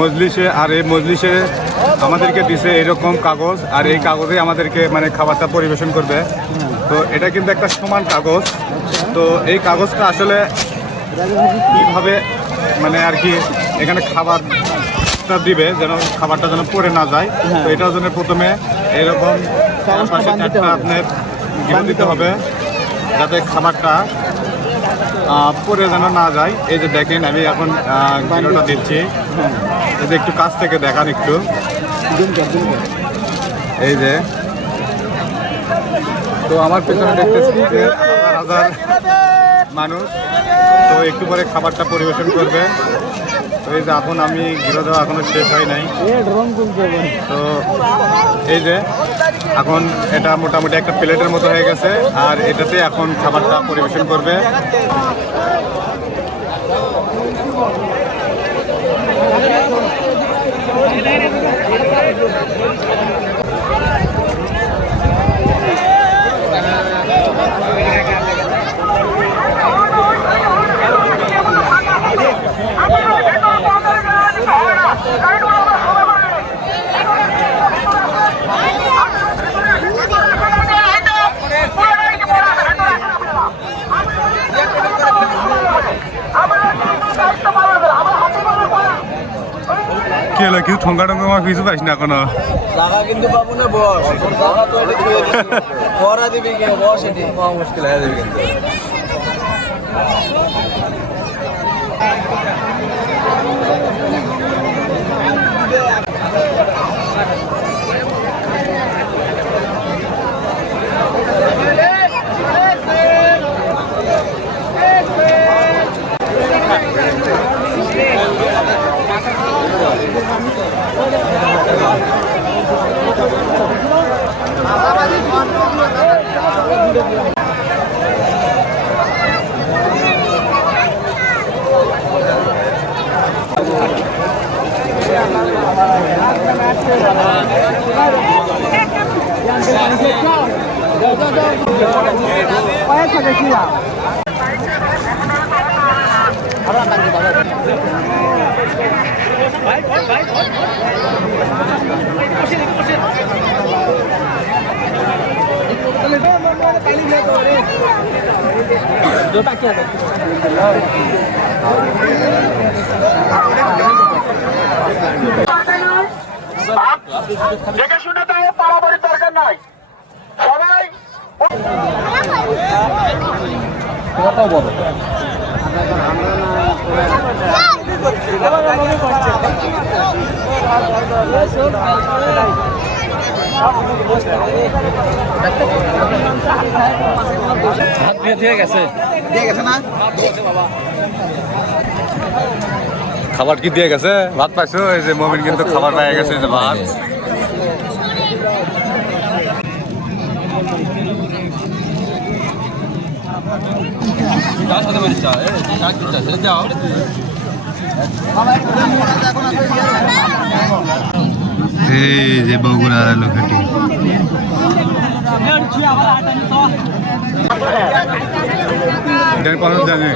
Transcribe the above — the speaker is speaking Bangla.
মজলিসে, আর এই মজলিসে আমাদেরকে দিছে এরকম কাগজ, আর এই কাগজে আমাদেরকে মানে খাবারটা পরিবেশন করবে। তো এটা কিন্তু একটা সমান কাগজ। তো এই কাগজটা আসলে কীভাবে মানে আর কি এখানে খাবারটা দিবে যেন খাবারটা যেন পড়ে না যায়। তো এটার জন্য প্রথমে এরকম পাশে একটা আপনার গিলো দিতে হবে যাতে খাবারটা পরে যেন না যায়। এই যে দেখেন আমি এখন গিলোটা দিচ্ছি, এই যে একটু কাছ থেকে দেখান একটু, এই যে তো আমার পেছনে দেখতেছি যে হাজার হাজার মানুষ তো একটু পরে খাবারটা পরিবেশন করবে। তো এই যে এখন আমি গিলো দেওয়া এখনো শেষ হয় নাই। তো এই যে এখন এটা মোটামুটি একটা প্লেটের মতো হয়ে গেছে, আর এটাতে এখন খাবারটা পরিবেশন করবে। কি হলো, কিছু ঠোঙ্গা টঙ্গা আমার কিছু পাইস না কোনো টাকা কিন্তু পাবো না বস, টাকা তো এটা দিয়ে দিছি পড়া দিবি কে বস, এটি মুশকিল হয়ে যাবে কিন্তু। দেখে শুনে তো পারাবাড়ির দরকার নাই, সবাই খাবার কি দিয়ে গেছে? ভাত পাইছো? এই যে মমিন কিন্তু খাবার পেয়ে গেছে, এই যে ভাত। এই যে বগুড়ার আলু খাটি জানে